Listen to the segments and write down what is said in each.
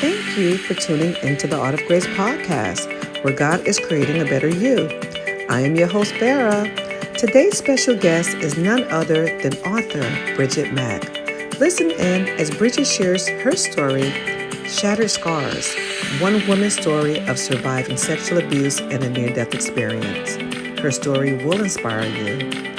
Thank you for tuning into the Art of Grace podcast, where God is creating a better you. I am your host, Farah. Today's special guest is none other than author Bridgett Mack. Listen in as Bridgett shares her story, Shattered Scars, one woman's story of surviving sexual abuse and a near-death experience. Her story will inspire you.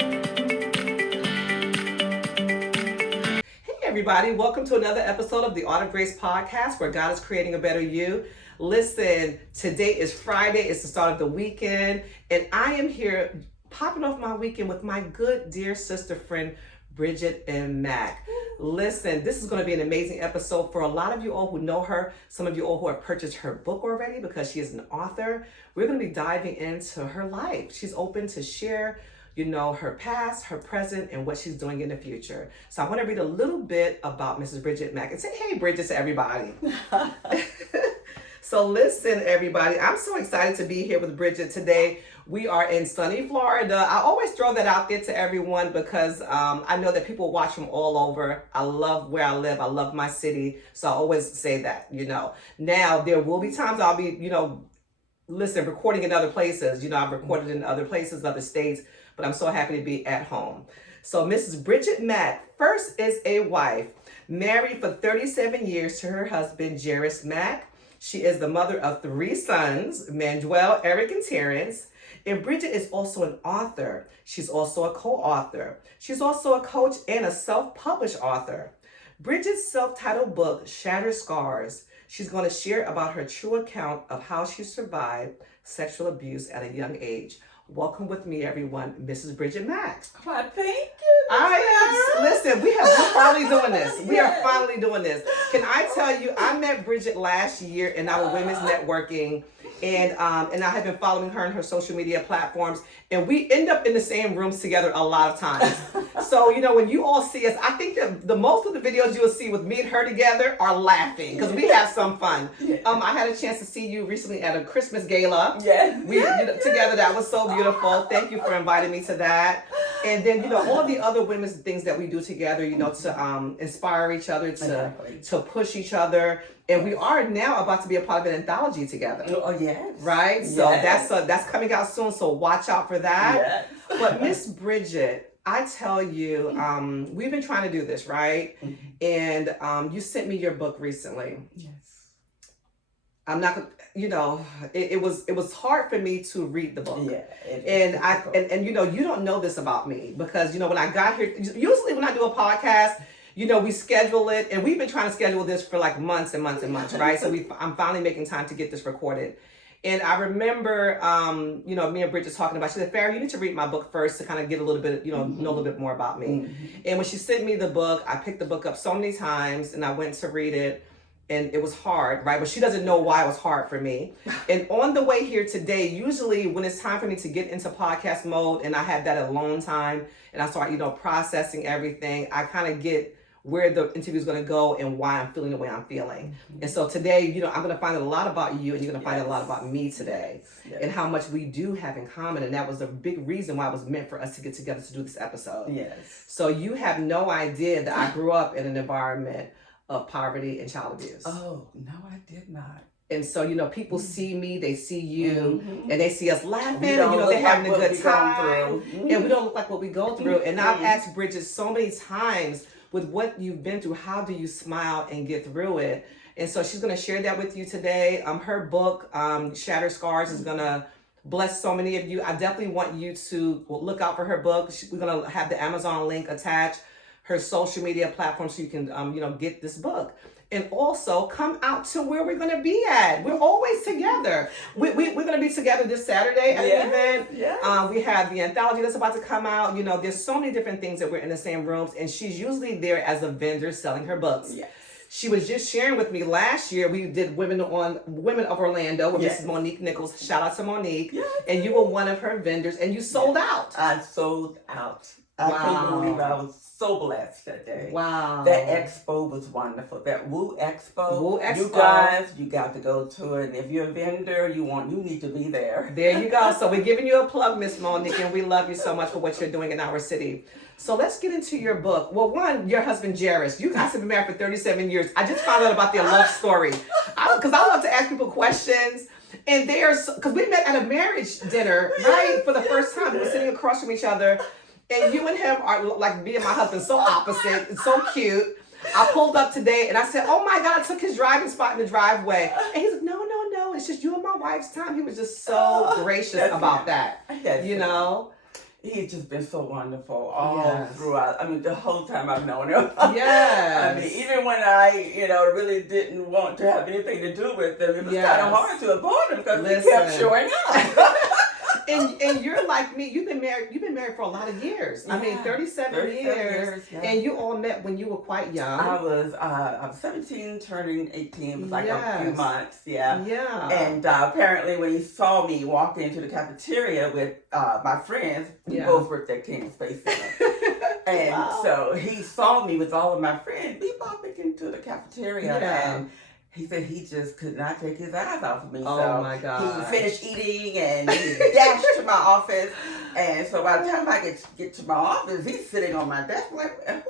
Everybody, welcome to another episode of the Art of Grace podcast, where God is creating a better you. Listen, today is Friday. It's the start of the weekend, and I am here popping off my weekend with my good dear sister friend Bridgett and Mack. Listen, this is going to be an amazing episode for a lot of you all who know her, some of you all who have purchased her book already because she is an author. We're going to be diving into her life. She's open to share her past, her present, and what she's doing in the future. So I want to read a little bit about Mrs. Bridgett Mack and say, hey, Bridgett, to everybody. So listen, everybody, I'm so excited to be here with Bridgett today. We are in sunny Florida. I always throw that out there to everyone because I know that people watch from all over. I love where I live. I love my city. So I always say that, Now, there will be times I'll be, recording in other places. I've recorded in other places, other states, but I'm so happy to be at home. So Mrs. Bridgett Mack first is a wife, married for 37 years to her husband, Jairus Mack. She is the mother of 3 sons, Manuel, Eric, and Terrence. And Bridgett is also an author. She's also a co-author. She's also a coach and a self-published author. Bridgett's self-titled book, Shattered Scars, she's going to share about her true account of how she survived sexual abuse at a young age. Welcome with me, everyone, Mrs. Bridgett Mack. Well, thank you. Listen, we're finally doing this. We are finally doing this. Can I tell you, I met Bridgett last year in our women's networking, and I have been following her on her social media platforms, and we end up in the same rooms together a lot of times. So, when you all see us, I think that the most of the videos you'll see with me and her together are laughing because we have some fun. I had a chance to see you recently at a Christmas gala. Together. That was so beautiful. Thank you for inviting me to that. And then, all of the other women's things that we do together, to inspire each other, to push each other. And we are now about to be a part of an anthology together. Oh, yes. Right? So that's coming out soon, so watch out for that. Yes. But Miss Bridgett, I tell you, we've been trying to do this, right? Mm-hmm. And you sent me your book recently. Yes. I'm not, it was hard for me to read the book. Yeah. And you don't know this about me because, when I got here, usually when I do a podcast, we schedule it, and we've been trying to schedule this for like months and months and months, right? So I'm finally making time to get this recorded. And I remember, me and Bridgett talking about, she said, Farah, you need to read my book first to kind of get a little bit, know a little bit more about me. Mm-hmm. And when she sent me the book, I picked the book up so many times and I went to read it. And it was hard, right? But she doesn't know why it was hard for me. And on the way here today, usually when it's time for me to get into podcast mode and I have that alone time and I start, processing everything, I kind of get where the interview is going to go and why I'm feeling the way I'm feeling. Mm-hmm. And so today, I'm going to find out a lot about you and you're going to find out a lot about me today and how much we do have in common. And that was a big reason why it was meant for us to get together to do this episode. Yes. So you have no idea that I grew up in an environment of poverty and child abuse. Oh, no, I did not. And so, people see me, they see you, and they see us laughing, and, they're having a good time. And we don't look like what we go through. And I've asked Bridgett so many times, with what you've been through, how do you smile and get through it? And so she's going to share that with you today. Her book, Shattered Scars, is going to bless so many of you. I definitely want you to look out for her book. We're going to have the Amazon link attached, her social media platform, so you can, get this book. And also come out to where we're going to be at. We're always together. We're going to be together this Saturday at the event. Yeah. We have the anthology that's about to come out. There's so many different things that we're in the same rooms. And she's usually there as a vendor selling her books. Yes. She was just sharing with me last year, we did Women of Orlando with Mrs. Monique Nichols. Shout out to Monique. Yes. And you were one of her vendors and you sold out. I sold out. I can't believe I was so blessed that day. Wow. That expo was wonderful. That Woo Expo. You guys, you got to go to it. And if you're a vendor, you need to be there. There you go. So we're giving you a plug, Miss Monique, and we love you so much for what you're doing in our city. So let's get into your book. Well, one, your husband, Jairus. You guys have been married for 37 years. I just found out about their love story. because I love to ask people questions. And because we met at a marriage dinner, right? For the first time. We were sitting across from each other. And you and him are like me and my husband, so opposite. It's so cute. I pulled up today and I said, oh my God, I took his driving spot in the driveway. And he's like, no, it's just you and my wife's time. He was just so gracious about that. You know? He's just been so wonderful all throughout. I mean, the whole time I've known him. Yes. I mean, even when I, really didn't want to have anything to do with him, it was kind of hard to avoid him because he kept showing up. And you're like me. You've been married for a lot of years. I mean, 37 years. And you all met when you were quite young. I was 17, turning 18. It was like a few months. Yeah. Yeah. And apparently, when he saw me walk into the cafeteria with my friends, we both worked at King Space Center. And so he saw me with all of my friends. We bopping into the cafeteria and he said he just could not take his eyes off of me. Oh my God. He finished eating and he dashed to my office. And so by the time I get to my office, he's sitting on my desk like, who are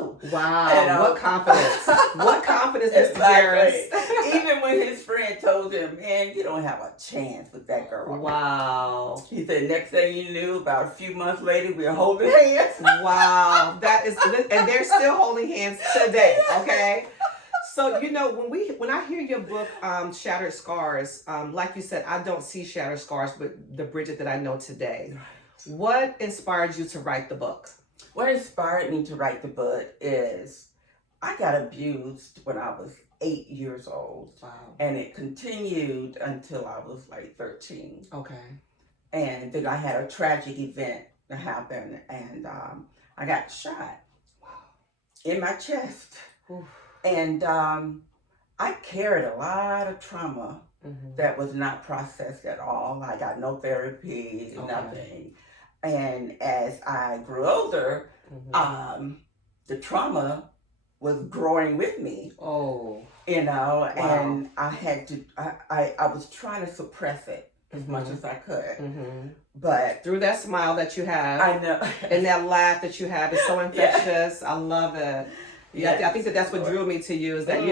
you? Wow. And, what confidence. What confidence, Mr. Harris. Even when his friend told him, man, you don't have a chance with that girl. Wow. He said next thing you knew, about a few months later, we were holding hands. Wow. And they're still holding hands today, okay? So, when I hear your book, Shattered Scars, like you said, I don't see shattered scars, but the Bridgett that I know today. What inspired you to write the book? What inspired me to write the book is I got abused when I was 8 years old. Wow. And it continued until I was like 13. Okay. And then I had a tragic event that happened, and I got shot in my chest. Oof. And I carried a lot of trauma that was not processed at all. I got no therapy, nothing. And as I grew older, the trauma was growing with me. Oh. And I had to, I was trying to suppress it as much as I could. But through that smile that you have, I know, and that laugh that you have is so infectious. I love it. Yeah, I think that's what drew me to you is that,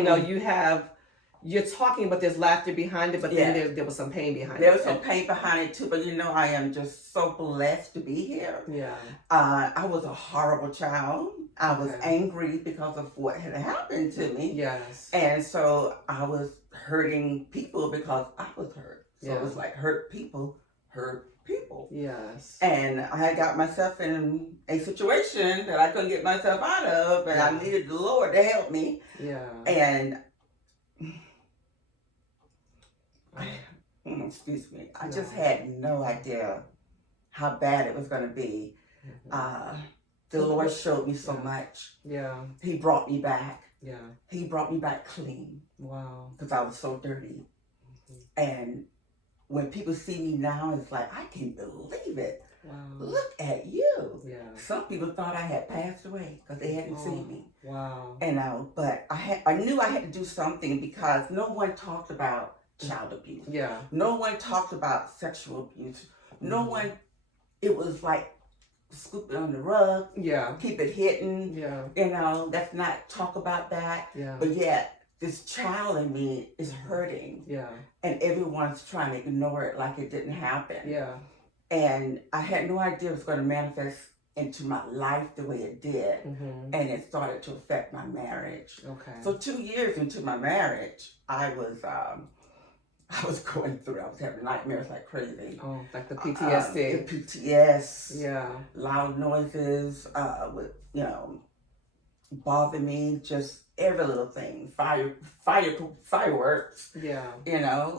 you're talking, but there's laughter behind it, but then there was some pain behind it. There was some pain behind it too, but I am just so blessed to be here. Yeah. I was a horrible child. I was angry because of what had happened to me. Yes. And so I was hurting people because I was hurt. So it was like hurt people hurt people. Yes. And I had got myself in a situation that I couldn't get myself out of, and I needed the Lord to help me. Yeah. And excuse me, I just had no idea how bad it was going to be. The Lord showed me so much. Yeah. He brought me back. Yeah. He brought me back clean. Wow. Because I was so dirty. And when people see me now, it's like, I can't believe it. Wow. Look at you. Yeah. Some people thought I had passed away because they hadn't seen me. Wow. And but I knew I had to do something because no one talked about child abuse. Yeah. No one talked about sexual abuse. No one, it was like scoop it on the rug. Yeah. Keep it hidden. Yeah. Let's not talk about that. Yeah. But yet, this child in me is hurting. Yeah. And everyone's trying to ignore it like it didn't happen. Yeah. And I had no idea it was going to manifest into my life the way it did. And it started to affect my marriage. Okay. So 2 years into my marriage, I was going through, I was having nightmares like crazy. Oh, like the PTSD. The PTS. Yeah. Loud noises would, bother me, just every little thing. Fireworks. Yeah.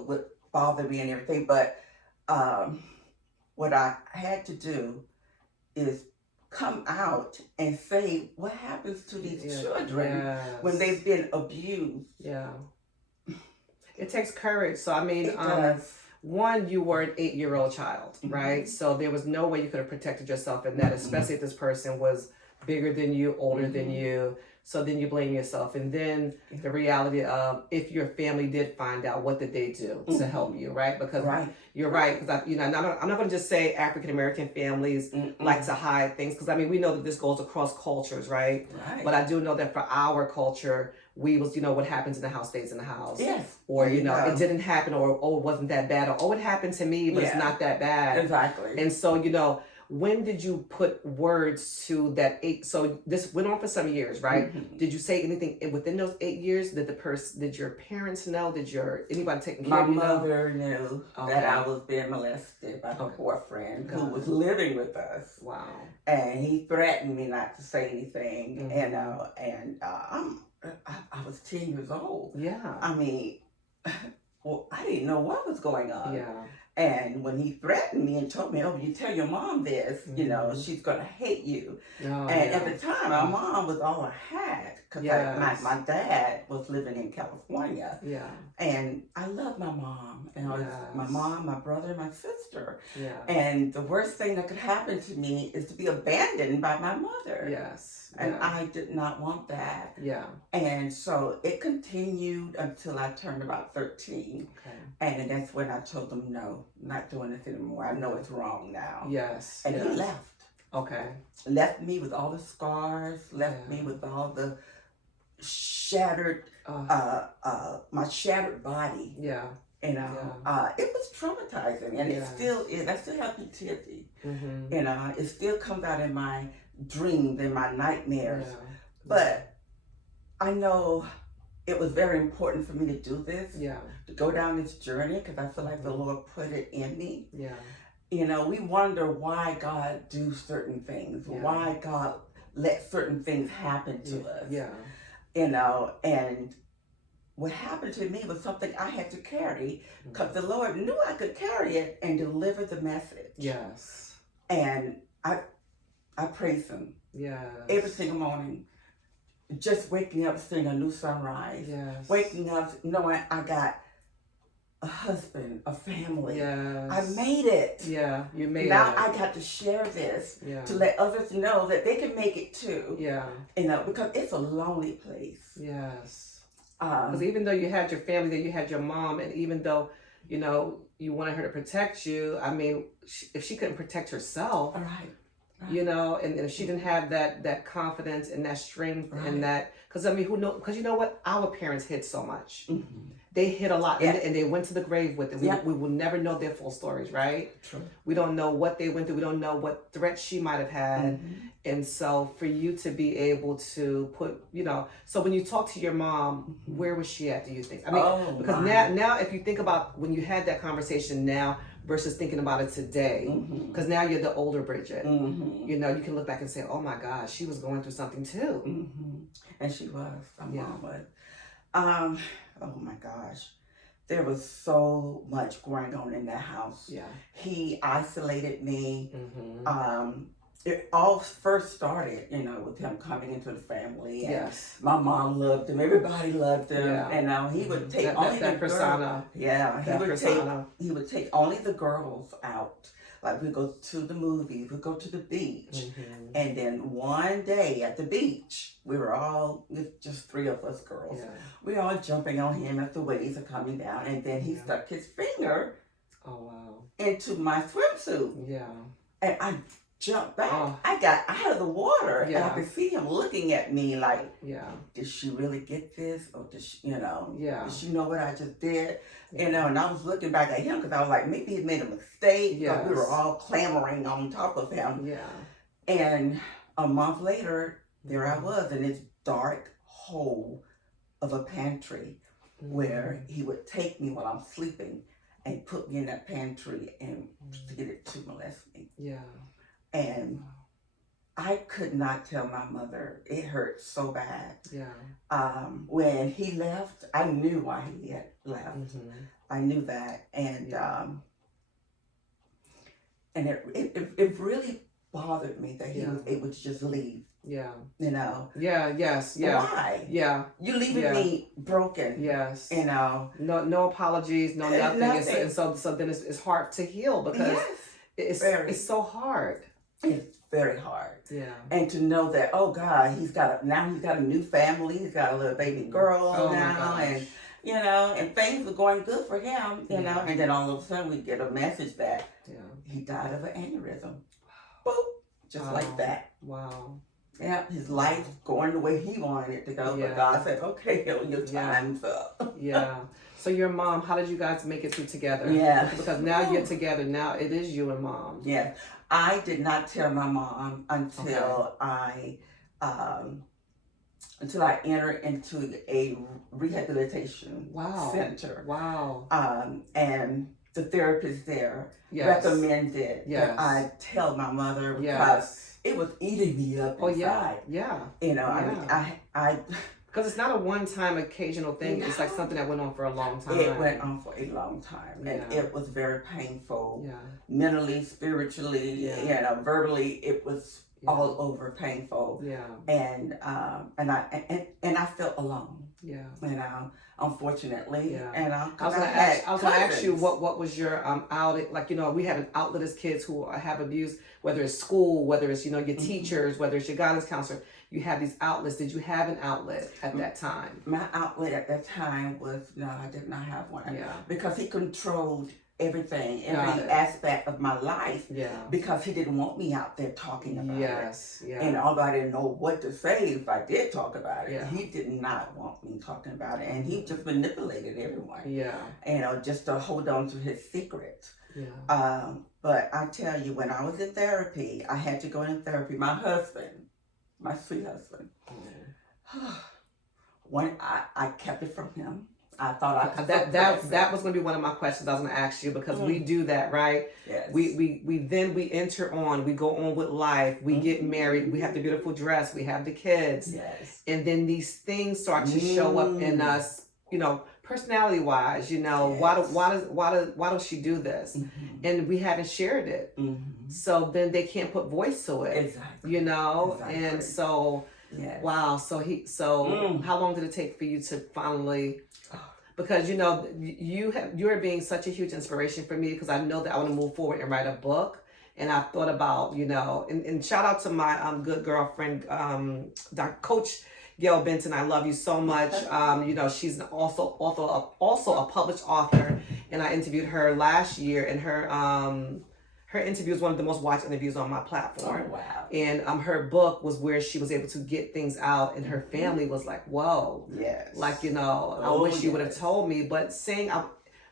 Would bother me and everything. But what I had to do is come out and say what happens to these children when they've been abused. Yeah. It takes courage. So, I mean, it does. One, you were an 8-year-old child, right? So there was no way you could have protected yourself in that, especially if this person was bigger than you, older than you. So then you blame yourself. And then the reality of if your family did find out, what did they do to help you, right? Because you're right. Because I'm not going to just say African-American families like to hide things. Because, I mean, we know that this goes across cultures, right? But I do know that for our culture, we was, what happens in the house stays in the house. Yes. Or, There you go. it didn't happen, or, oh, it wasn't that bad, or, oh, it happened to me, but it's Yeah. not that bad. Exactly. And so, when did you put words to that so this went on for some years, right? Mhm. Did you say anything within those 8 years? Did your parents know? Did anybody taking care My of you know? mother knew Okay. that I was being molested by her Okay. boyfriend who Got was it. living with us. Wow. And he threatened me not to say anything, Mhm. and I was 10 years old. Yeah. I mean, well, I didn't know what was going on. Yeah. And when he threatened me and told me, oh, you tell your mom this, Mhm. she's going to hate you. Oh, And yeah. at the time, my mom was all I had because Yes. my dad was living in California. Yeah. And I love my mom. And it's my Yes. mom, my brother, and my sister. Yeah. And the worst thing that could happen to me is to be abandoned by my mother. Yes. And Yeah. I did not want that. Yeah. And so it continued until I turned about 13. Okay. And that's when I told them, no, I'm not doing this anymore. I know it's wrong now. Yes. And yes. he left. Okay. Left me with all the scars, left Yeah. me with all the shattered, my shattered body. Yeah. It was traumatizing, and Yeah. it still is. I still have PTSD. Mm-hmm. It still comes out in my dreams and my nightmares. Yeah. But I know it was very important for me to do this, Yeah. to go down this journey, because I feel like the Lord put it in me. Yeah. We wonder why God do certain things, Yeah. why God let certain things happen to us. Yeah. And what happened to me was something I had to carry, because the Lord knew I could carry it and deliver the message. Yes. And I praise Him Yes. every single morning. Just waking up, seeing a new sunrise. Yes. Waking up, knowing I got a husband, a family. Yes. I made it. Yeah, you made Now it. I got to share this Yeah. to let others know that they can make it too. Yeah. Because it's a lonely place. Yes. Because even though you had your family there, you had your mom, and even though, you wanted her to protect you, I mean, if she couldn't protect herself, All right. and if she didn't have that confidence and that strength and that, because I mean, because you know what? Our parents hid so much. Mm-hmm. They hid a lot, Yeah. and they went to the grave with it. We will never know their full stories, right? True. We don't know what they went through. We don't know what threats she might have had. Mm-hmm. And so for you to be able to put, so when you talk to your mom, where was she at, do you think? I mean, because now if you think about when you had that conversation now versus thinking about it today, because now you're the older Bridgett, Mm-hmm. you can look back and say, oh my gosh, she was going through something too. Mm-hmm. And she was. My Yeah. mom was. Oh my gosh. There was so much going on in that house. Yeah. He isolated me. Mm-hmm. It all first started, with him coming into the family. And Yes. my mom loved him. Everybody loved him. Yeah. And he would take only that the persona. Yeah, That persona. he would take only the girls out. Like we go to the movies, we go to the beach. Mm-hmm. And then one day at the beach, we were all, just 3 of us girls. Yeah. We were all jumping on him as the waves are coming down. And then he stuck his finger Oh wow. into my swimsuit. Yeah. And I jumped back. Oh. I got out of the water. And Yeah. I could see him looking at me like, Yeah. did she really get this? Or did she, Yeah. did she know what I just did? And I was looking back at him because I was like, maybe he made a mistake. Because we were Yes. all clamoring on top of him. Yeah. And a month later, there I was in this dark hole of a pantry where he would take me while I'm sleeping and put me in that pantry and proceeded to molest me. Yeah. And I could not tell my mother. It hurt so bad. Yeah. When he left, I knew why he had left. Mm-hmm. I knew that. And Yeah. and it really bothered me that he Yeah. was able to just leave. Yeah. Yeah, Yes. Yeah. why? Yeah. You leaving Yeah. me broken. Yes. No apologies, no nothing. Nothing. And so then it's hard to heal because Yes, it's so hard. it's very hard. Yeah. And to know that, oh God, he's got a new family. He's got a little baby girl Oh my now, gosh. and and things were going good for him. Yeah. And then all of a sudden we get a message that Yeah. he died of an aneurysm. Boop, just like that. Wow. Yeah, his life going the way he wanted it to go, Yeah. but God said, "Okay, your Yeah. time's up." Yeah. So your mom, how did you guys make it through together? Yeah. Because now you're together. Now it is you and mom. Yeah, I did not tell my mom until I entered into a rehabilitation Wow. center. Wow. And the therapist there Yes. recommended that I tell my mother because it was eating me up inside. Yeah. You know, Yeah. I Because it's not a one-time occasional thing. It's like something that went on for a long time. It went on for a long time, and it was very painful. Yeah. Mentally, spiritually, you know, verbally, it was all over painful. Yeah. And I felt alone. Yeah. You know, unfortunately. Yeah. And I was gonna ask you what was your outlet, like, you know, we have an outlet as kids who have abuse, whether it's school, whether it's, you know, your teachers, whether it's your guidance counselor. You have these outlets. Did you have an outlet at that time? My outlet at that time was, no, I did not have one. Yeah. Because he controlled everything, every aspect of my life. Yeah. Because he didn't want me out there talking about it. Yes. Yeah. And although I didn't know what to say if I did talk about it, Yeah. he did not want me talking about it. And he just manipulated everyone. Yeah. You know, just to hold on to his secret. Yeah. But I tell you, when I was in therapy, I had to go in therapy. My husband, my sweet husband, when I kept it from him. I thought I could that was going to be one of my questions I was going to ask you, because we do that, right? Yes. We enter on, we go on with life, we get married, we have the beautiful dress, we have the kids, yes, and then these things start to show up in us, you know, personality wise, you know, why does she do this? And we haven't shared it, so then they can't put voice to it, exactly, you know, and so. Yes. Wow. So how long did it take for you to finally? Because, you know, you're being such a huge inspiration for me, because I know that I want to move forward and write a book. And I thought about, you know, and shout out to my good girlfriend, Dr. Coach Gail Benton. I love you so much. You know, she's also a published author, and I interviewed her last year, and her interview is one of the most watched interviews on my platform. Oh, wow. And her book was where she was able to get things out, and her family was like, whoa. Yes. Like, you know, I wish you would have told me, but saying,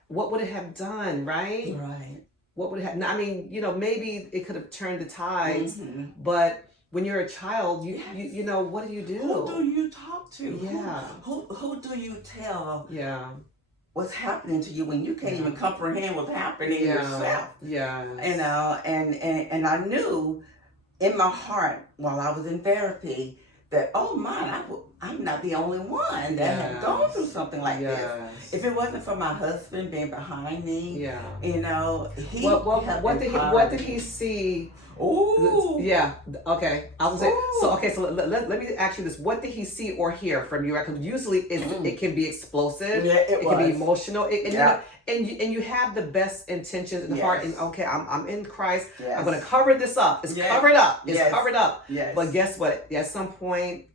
what would it have done, right? Right. What would it have, I mean, you know, maybe it could have turned the tides, but when you're a child, you know, what do you do? Who do you talk to? Yeah. Who do you tell? Yeah. What's happening to you when you can't even comprehend what's happening yourself? Yeah. You know, and I knew in my heart while I was in therapy that, oh my, I'm not the only one that had gone through something like this. If it wasn't for my husband being behind me, you know, what did he see? Ooh. Yeah. Okay. I was so let me ask you this: what did he see or hear from you? Because usually it can be explosive. Yeah, it can be emotional. You know, and you have the best intentions in the heart. And okay, I'm in Christ. Yes. I'm gonna cover this up. It's covered up. It's covered up. Yes. But guess what? At some point,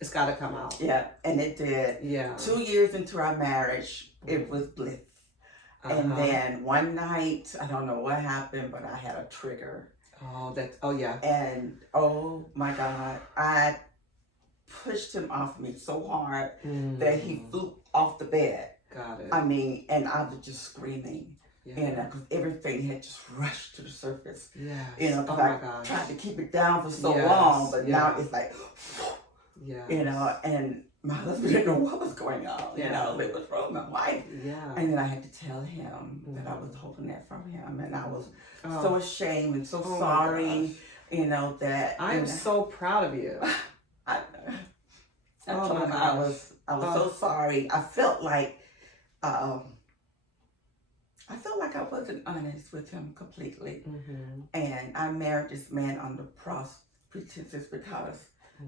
it's got to come out. Yeah, and it did. Yeah. 2 years into our marriage, it was bliss. And then one night, I don't know what happened, but I had a trigger. Yeah. And oh my God, I pushed him off me so hard that he flew off the bed. Got it. I mean, and I was just screaming. And because everything had just rushed to the surface. Yeah. You know, because I tried to keep it down for so long, but now it's like, you know, and my husband didn't know what was going on. You know, it was from my wife. Yeah. And then I had to tell him that I was holding that from him, and I was so ashamed and so sorry. You know that I am so proud of you. I told him I was so sorry. I felt like I wasn't honest with him completely, and I married this man under pretenses because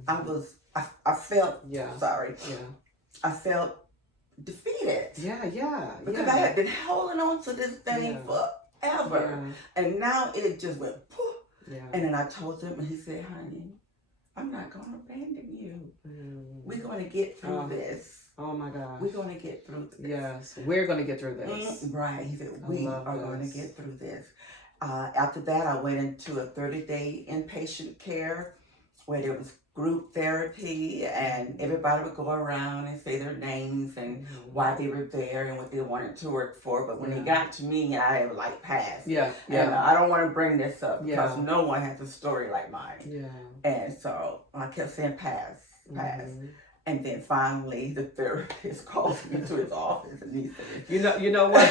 I felt sorry. Yeah. I felt defeated. Yeah. Because I had been holding on to this thing forever, and now it just went poof. Yeah. And then I told him, and he said, "Honey, I'm not going to abandon you. We're going to get through this. Oh my gosh. We're going to get through this. Yes, we're going to get through this." Right. He said, we are going to get through this. After that, I went into a 30-day inpatient care where there was group therapy, and everybody would go around and say their names and why they were there and what they wanted to work for. But when it got to me, I was like, pass. Yeah. And I don't want to bring this up because Yeah. no one has a story like mine. Yeah. And so I kept saying, pass. And then finally, the therapist called me to his office, and he said, You know what,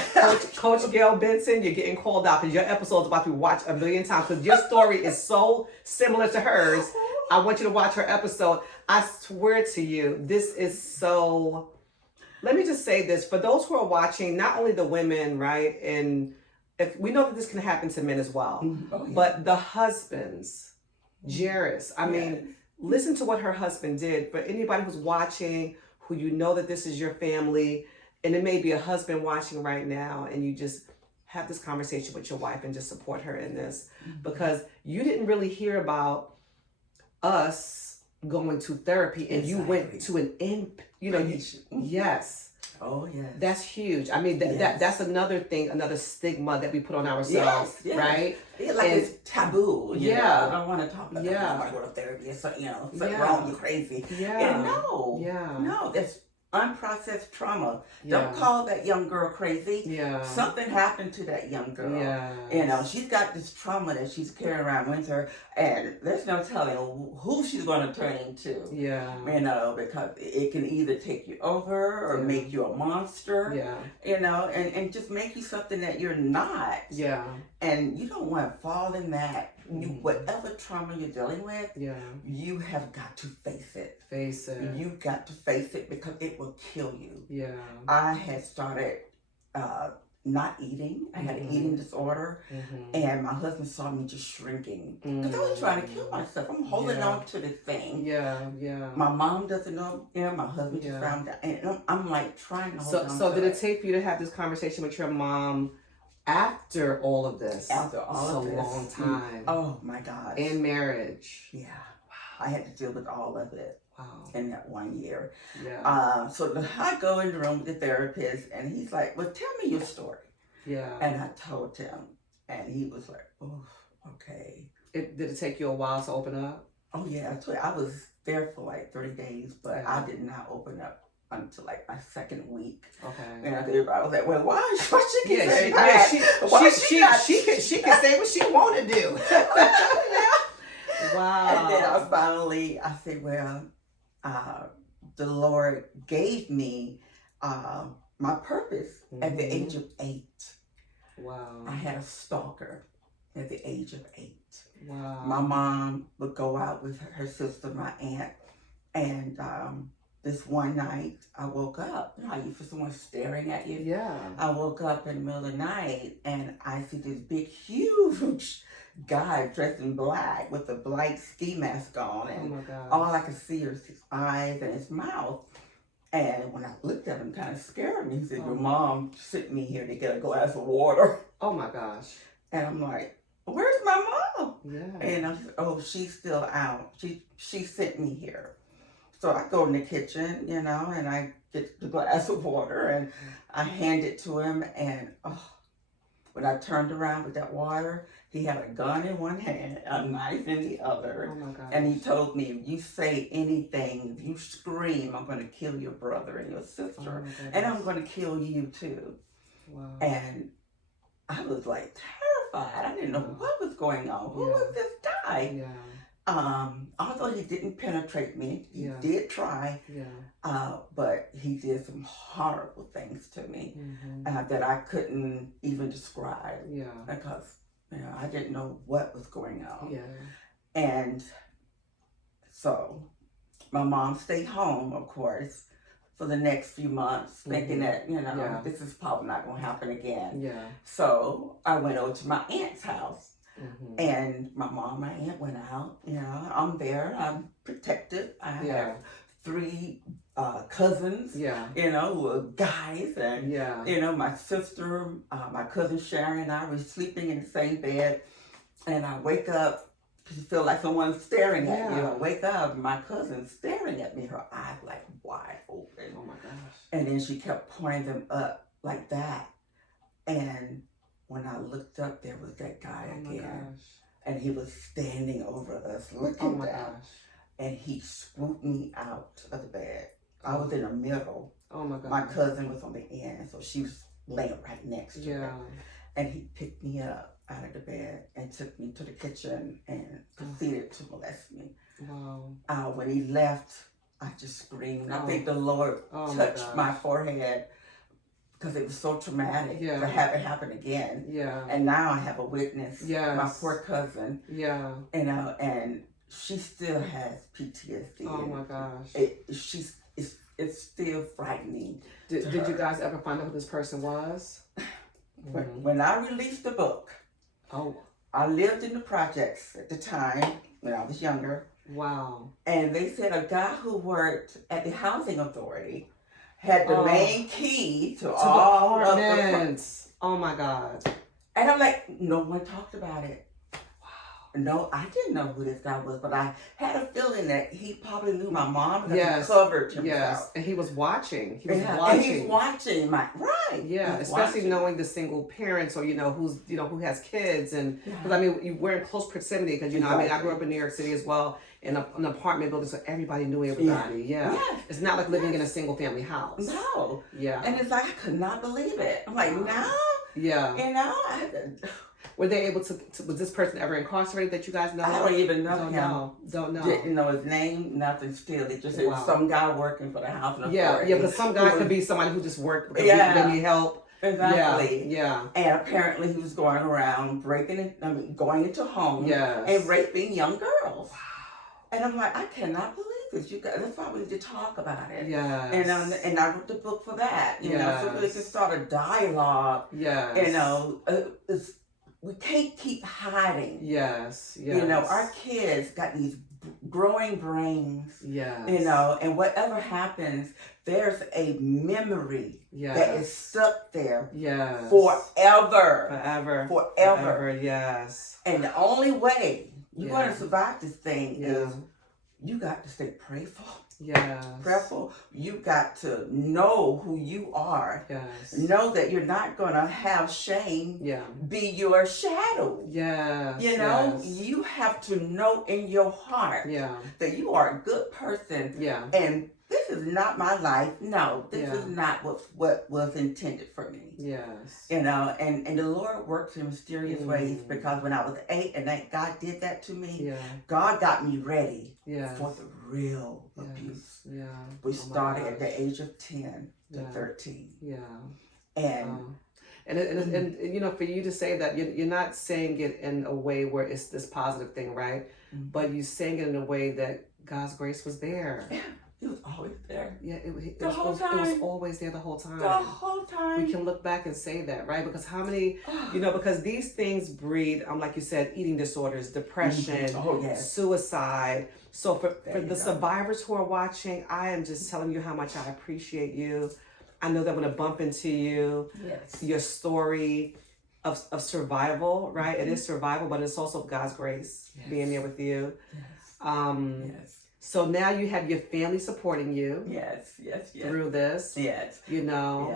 Coach Gail Benson, you're getting called out because your episode's about to be watched 1 million times because your story is so similar to hers. I want you to watch her episode. I swear to you, this is so. Let me just say this for those who are watching, not only the women, right, and if we know that this can happen to men as well, but the husbands, Jairus. I mean. Listen to what her husband did. For anybody who's watching, who you know that this is your family, and it may be a husband watching right now, and you just have this conversation with your wife and just support her in this. Because you didn't really hear about us going to therapy, and you went to an yes. Oh, yes. That's huge. I mean, that's another thing, another stigma that we put on ourselves, right? It's taboo. You know? I don't want to talk about that. I want to go to therapy. So, something wrong, you're crazy. And no, that's unprocessed trauma. Don't call that young girl crazy. Something happened to that young girl. She's got this trauma that she's carrying around with her, and there's no telling who she's going to turn into. Because it can either take you over or make you a monster. And just make you something that you're not. And you don't want to fall in that. Whatever trauma you're dealing with, you have got to face it. You've got to face it because it will kill you. I had started not eating. I had an eating disorder, and my husband saw me just shrinking because I was trying to kill myself. I'm holding on to this thing. My mom doesn't know. My husband just found out, and I'm like trying to hold on. So did it take for you to have this conversation with your mom? After all of this, after all of this, a long time. Oh my God! In marriage, wow. I had to deal with all of it. In that 1 year. So I go in the room with the therapist, and he's like, "Well, tell me your story." And I told him, and he was like, "Oh, okay." Did it take you a while to open up? Oh yeah, I was there for like 30 days, but I did not open up until like my second week. And everybody was like, "Well, why she can say that? She can say what she want to do." Wow. And then I said, well, the Lord gave me my purpose at the age of 8. Wow. I had a stalker at the age of 8. Wow. My mom would go out with her sister, my aunt, and this one night I woke up. You know how you feel someone staring at you? I woke up in the middle of the night, and I see this big, huge guy dressed in black with a black ski mask on, and all I could see is his eyes and his mouth. And when I looked at him, kind of scared me. He said, "Your mom sent me here to get a glass of water." Oh my gosh. And I'm like, "Where's my mom?" And I said, "Oh, she's still out. She sent me here." So I go in the kitchen, and I get the glass of water, and I hand it to him, and when I turned around with that water, he had a gun in one hand, a knife in the other. Oh my gosh. And he told me, "If you say anything, if you scream, I'm going to kill your brother and your sister. And I'm going to kill you too." Wow. And I was like terrified. I didn't know what was going on. Who was this guy? Although he didn't penetrate me, he did try. But he did some horrible things to me that I couldn't even describe. Because I didn't know what was going on. And so my mom stayed home, of course, for the next few months, thinking that, this is probably not going to happen again. So I went over to my aunt's house. And my mom, my aunt went out. I'm there. I'm protected. I have 3 cousins, who are guys, and my sister, my cousin Sharon, and I were sleeping in the same bed, and I wake up because you feel like someone's staring at you. I wake up, my cousin's staring at me, her eyes like wide open. Oh my gosh. And then she kept pointing them up like that, and when I looked up, there was that guy again. And he was standing over us looking down. and he swooped me out of the bed. I was in the middle. Oh my God. My cousin was on the end, so she was laying right next to her. And he picked me up out of the bed and took me to the kitchen and proceeded to molest me. Wow. When he left, I just screamed. I think the Lord touched my forehead because it was so traumatic to have it happen again. And now I have a witness, my poor cousin. And she still has PTSD. Oh my gosh. It's still frightening. Did you guys ever find out who this person was? When I released the book, I lived in the projects at the time when I was younger. Wow. And they said a guy who worked at the housing authority had the main key to all the apartments. Oh my God. And I'm like, no one talked about it. No, I didn't know who this guy was, but I had a feeling that he probably knew my mom because he covered himself. Yes, and he was watching. He was watching. And he's watching Yeah, especially knowing the single parents or who has kids, and because I mean we're in close proximity because I mean I grew up in New York City as well in an apartment building, so everybody knew everybody. It's not like living in a single family house. No. And it's like I could not believe it. I'm like, no. Were they able to was this person ever incarcerated that you guys know? I don't even know him. Don't know. Didn't know his name, nothing still. It just it was some guy working for the housing authority. But some guy could be somebody who just worked because they need help. Exactly. And apparently he was going around going into homes and raping young girls. Wow. And I'm like, I cannot believe this. You guys, that's why we need to talk about it. And I wrote the book for that. You know, so we can start a dialogue. We can't keep hiding. You know, our kids got these growing brains. You know, and whatever happens, there's a memory that is stuck there forever. And the only way you're going to survive this thing is you got to stay prayerful. Prayerful. You got to know who you are. Know that you're not going to have shame be your shadow. You know, you have to know in your heart that you are a good person. And this is not my life. No, this is not what was intended for me. You know, and the Lord works in mysterious ways because when I was 8 and that God did that to me, God got me ready for the real abuse. We started at the age of 10 to 13. And you know, for you to say that, you're not saying it in a way where it's this positive thing, right? But you're saying it in a way that God's grace was there. It was always there. It was always there the whole time. The whole time. We can look back and say that, right? Because how many, because these things breed, like you said, eating disorders, depression, suicide. So for the survivors who are watching, I am just telling you how much I appreciate you. I know that when I bump into you, your story of survival, right? It is survival, but it's also God's grace being there with you. So now you have your family supporting you. Through this. You know.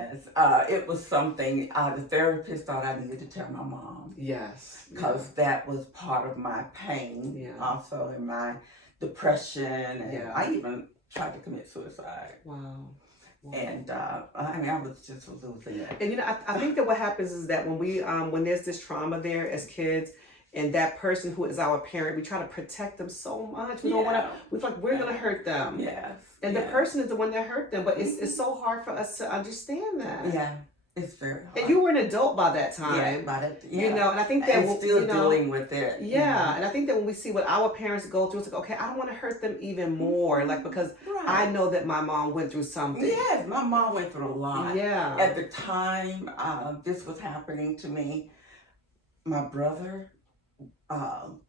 It was something the therapist thought I needed to tell my mom. Because that was part of my pain. Also in my depression. And I even tried to commit suicide. Wow. And I mean, I was just losing it. And you know, I think that what happens is that when when there's this trauma there as kids, and that person who is our parent, we try to protect them so much. We don't want to. We feel like we're going to hurt them. And the person is the one that hurt them. But it's so hard for us to understand that. It's very hard. And you were an adult by that time. You know, and I think that I'm still dealing with it. And I think that when we see what our parents go through, it's like, okay, I don't want to hurt them even more. Like, because I know that my mom went through something. Yes, my mom went through a lot. At the time this was happening to me, my brother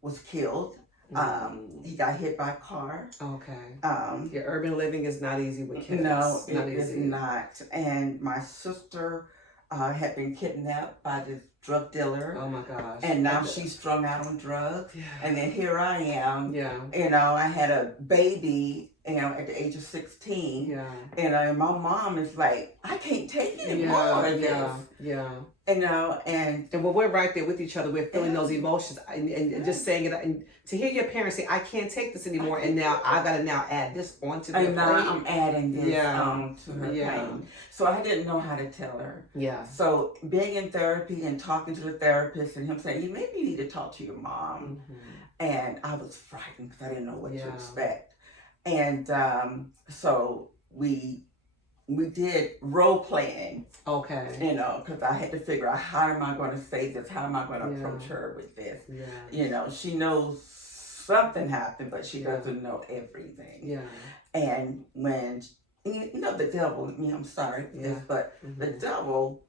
was killed. He got hit by a car. Your urban living is not easy with kids. No, it is not. And my sister had been kidnapped by this drug dealer. Oh my gosh. And now she's strung out on drugs. And then here I am. You know, I had a baby at the age of 16. Yeah. And my mom is like, I can't take it anymore. Yeah. And when we're right there with each other, we're feeling those emotions and just saying it. And to hear your parents say, I can't take this anymore. And now I got to now add this onto their and now plate. I'm adding this to her Yeah. pain. So I didn't know how to tell her. Yeah. So being in therapy and talking to the therapist and him saying, maybe you need to talk to your mom. And I was frightened because I didn't know what to expect. And so we did role playing. Okay. Because I had to figure out, how am I going to say this? How am I going to approach her with this? Yeah. She knows something happened, but she doesn't know everything. Yeah. And when, the devil, I'm sorry for this, but the devil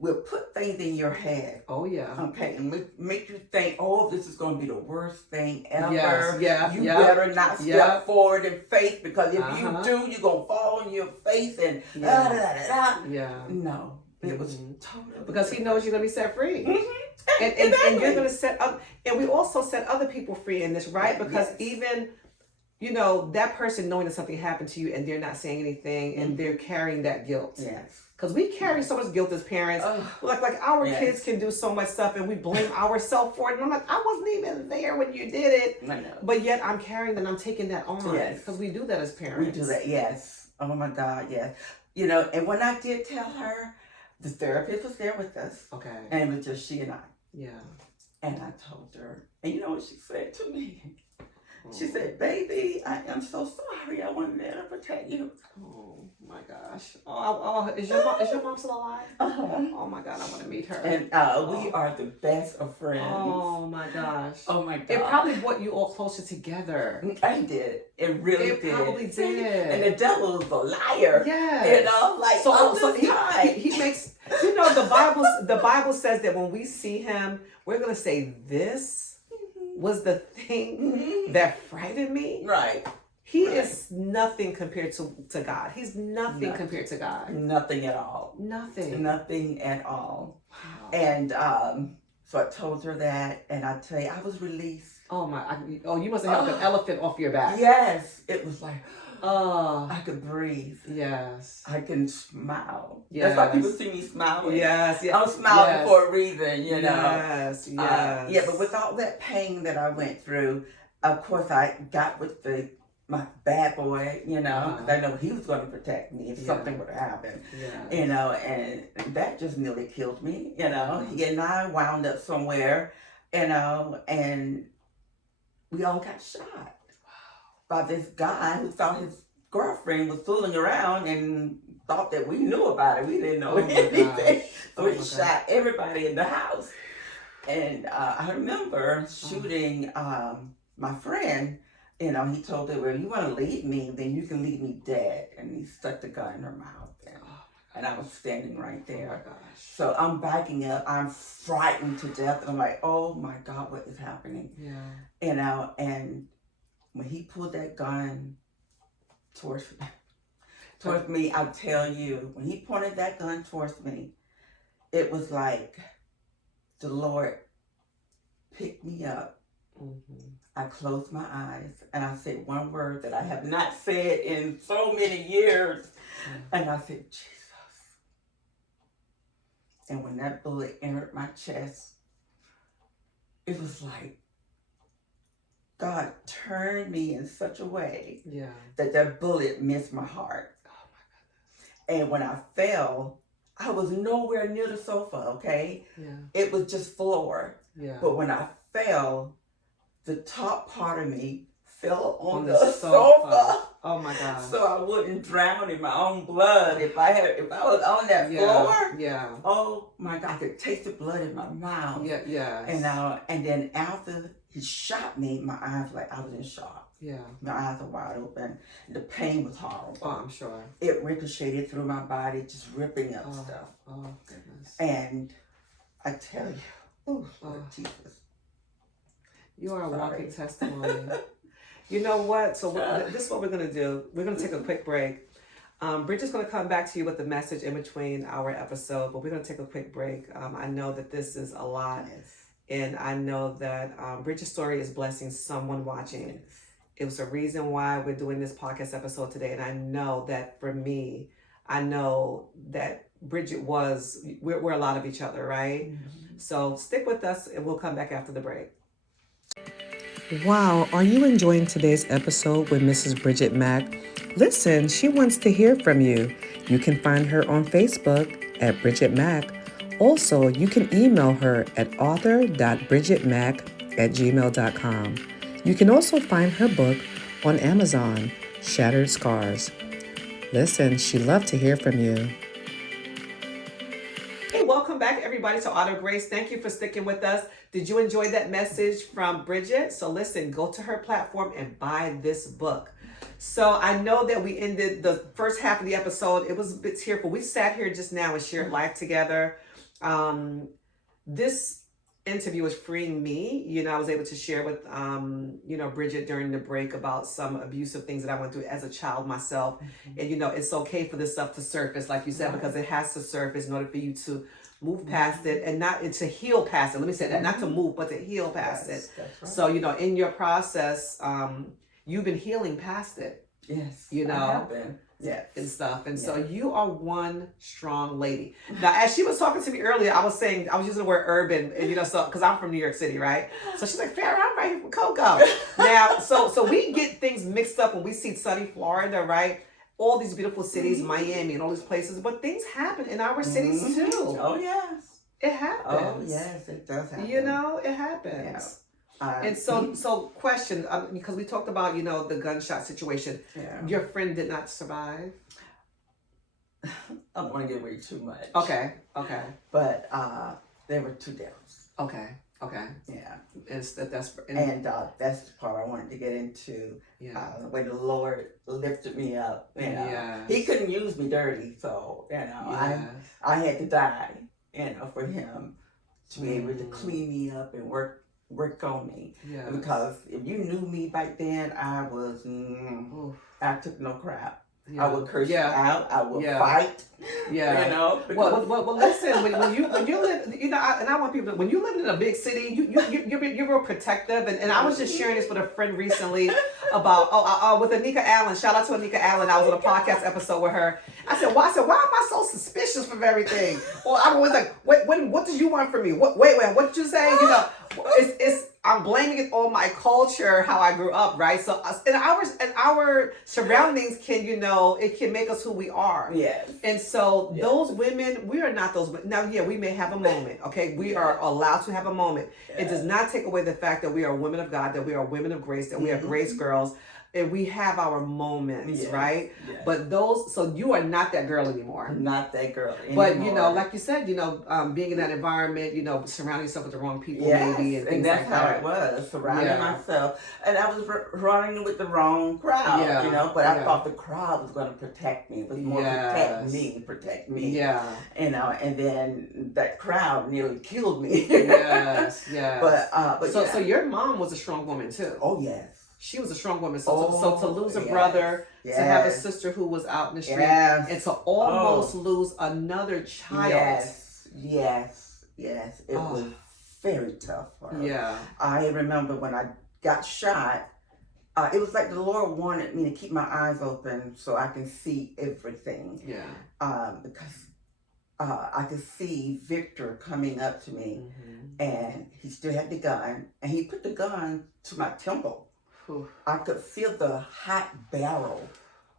will put things in your head. Oh, yeah. Okay, and make you think, this is going to be the worst thing ever. Yes. You better not step forward in faith, because if you do, you're going to fall on your face and Yeah. No, it was totally because he knows you're going to be set free. And Exactly. you're going to set up, and we also set other people free in this, right? Because even, that person knowing that something happened to you and they're not saying anything and they're carrying that guilt. Yes. Because we carry so much guilt as parents. Like our kids can do so much stuff and we blame ourselves for it. And I'm like, I wasn't even there when you did it. I know. But yet I'm carrying and I'm taking that on. Yes. Because we do that as parents. We do that, yes. Oh my God, yes. And when I did tell her, the therapist was there with us. Okay. And it was just she and I. Yeah. And I told her, and you know what she said to me? She said, baby, I am so sorry. I wanted to protect you. Oh my gosh. Is your mom still alive? Oh my God, I want to meet her. And we are the best of friends. Oh my gosh. Oh my God. It probably brought you all closer together. I did. It really did. It probably did. And the devil is a liar. Yes. So he makes, the Bible says that when we see him, we're going to say, this was the thing that frightened me. Right. He is nothing compared to God. He's nothing compared to God. Nothing at all. Nothing at all. Wow. And so I told her that, and I tell you, I was released. You must have held an elephant off your back. Yes. It was like, I could breathe. Yes. I can smile. Yes. That's why people see me smiling. Yes. I'm smiling for a reason, Yes. But with all that pain that I went through, of course I got with my bad boy, because I know he was going to protect me if something would happen. Yeah. And that just nearly killed me, He and I wound up somewhere, and we all got shot by this guy who thought his girlfriend was fooling around and thought that we knew about it. We didn't know anything. So he shot everybody in the house. And I remember shooting my friend. He told her, well, you want to leave me, then you can leave me dead. And he stuck the gun in her mouth. And I was standing right there. Oh my gosh. So I'm backing up. I'm frightened to death. And I'm like, oh my God, what is happening? Yeah. And when he pulled that gun towards me, I tell you, when he pointed that gun towards me, it was like the Lord picked me up. I closed my eyes and I said one word that I have not said in so many years. And I said, Jesus. And when that bullet entered my chest, it was like God turned me in such a way that bullet missed my heart. Oh my goodness. And when I fell, I was nowhere near the sofa, okay? Yeah. It was just floor. Yeah. But when I fell, the top part of me fell on the sofa. Oh my God. So I wouldn't drown in my own blood. If I was on that floor, oh my God, I could taste the blood in my mouth. And then after he shot me, my eyes I was in shock. Yeah. My eyes are wide open. The pain was horrible. Oh, I'm sure. It ricocheted through my body, just ripping up stuff. Oh goodness. And I tell you, Jesus. You are a walking testimony. You know what? So this is what we're going to do. We're going to take a quick break. Bridget's going to come back to you with the message in between our episode, but we're going to take a quick break. I know that this is a lot, and I know that Bridget's story is blessing someone watching. It was a reason why we're doing this podcast episode today. And I know that for me, I know that Bridgett we're a lot of each other, right? Mm-hmm. So stick with us and we'll come back after the break. Wow, are you enjoying today's episode with Mrs. Bridgett Mack? Listen, she wants to hear from you. You can find her on Facebook at Bridgett Mack. Also, you can email her at author.bridgettmack@gmail.com. You can also find her book on Amazon, Shattered Scars. Listen, she'd love to hear from you. Hey, welcome back, everybody, to Auto Grace. Thank you for sticking with us. Did you enjoy that message from Bridgett? So listen, go to her platform and buy this book. So I know that we ended the first half of the episode. It was a bit tearful. We sat here just now and shared life together. This interview was freeing me. You know, I was able to share with, Bridgett during the break about some abusive things that I went through as a child myself. Mm-hmm. And, it's okay for this stuff to surface, like you said, because it has to surface in order for you to move past it and to heal past it. Let me say that, not to move, but to heal past it. That's right. So, in your process, you've been healing past it. Yes, I have been. Yeah, and stuff. And so you are one strong lady. Now, as she was talking to me earlier, I was using the word urban, and because I'm from New York City, right? So she's like, Farrah, I'm right here from Cocoa. Now, so we get things mixed up when we see sunny Florida, right? All these beautiful cities, Miami and all these places, but things happen in our cities too. Oh, yes. It happens. Oh, yes, it does happen. It happens. Yeah. And so question, because we talked about, the gunshot situation. Yeah. Your friend did not survive? I don't want to give away too much. Okay. But there were 2 deaths. Okay. Yeah. And that's the part I wanted to get into. Yeah. The way the Lord lifted me up. Yeah. He couldn't use me dirty, so I had to die, for him to be able to clean me up and work on me. Yes. Because if you knew me back then, I I took no crap. Yeah. I would curse you out. I would fight. Yeah. Well, listen. When you live, and I want people to, when you live in a big city, you're real protective. And I was just sharing this with a friend recently about with Anika Allen. Shout out to Anika Allen. I was on a podcast episode with her. I said, why am I so suspicious of everything? Or I'm always like, what did you want from me? Wait, what did you say? I'm blaming it on my culture, how I grew up, right? So and our surroundings can, it can make us who we are. Yes. And so those women, we are not those women. Now, we may have a moment, okay? We are allowed to have a moment. Yes. It does not take away the fact that we are women of God, that we are women of grace, that we are grace girls. And we have our moments, right? Yes. But so you are not that girl anymore. I'm not that girl anymore. But, like you said, being in that environment, surrounding yourself with the wrong people, maybe, and things like that. And that's how it was, surrounding myself. And I was running with the wrong crowd, but I thought the crowd was going to protect me. It was more protect me. Yeah. And then that crowd nearly killed me. Yes. So your mom was a strong woman, too. Oh, yes. She was a strong woman. So to lose a brother, to have a sister who was out in the street, and to almost lose another child. Yes. It was very tough for her. Yeah. I remember when I got shot, it was like the Lord wanted me to keep my eyes open so I can see everything. Yeah. Because I could see Victor coming up to me, and he still had the gun, and he put the gun to my temple. I could feel the hot barrel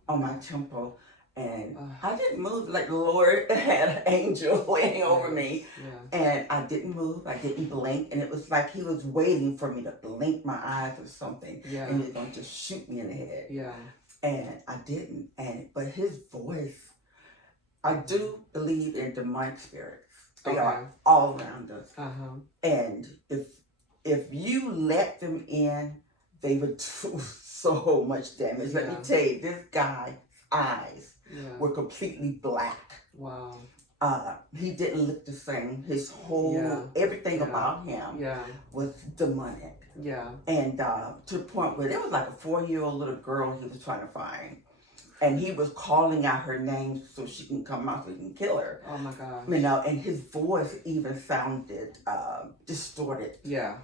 on my temple, and I didn't move. Like the Lord had an angel laying over me, and I didn't move. I didn't blink, and it was like He was waiting for me to blink my eyes or something, and He was going to just shoot me in the head. Yeah, and I didn't. But His voice, I do believe in demonic spirits. They are all around us, and if you let them in, they would do so much damage. Let me tell you, this guy's eyes were completely black. Wow. He didn't look the same. His whole, everything about him was demonic. Yeah. And to the point where there was like a 4-year-old little girl he was trying to find. And he was calling out her name so she can come out so he can kill her. Oh my gosh. And his voice even sounded distorted. Yeah.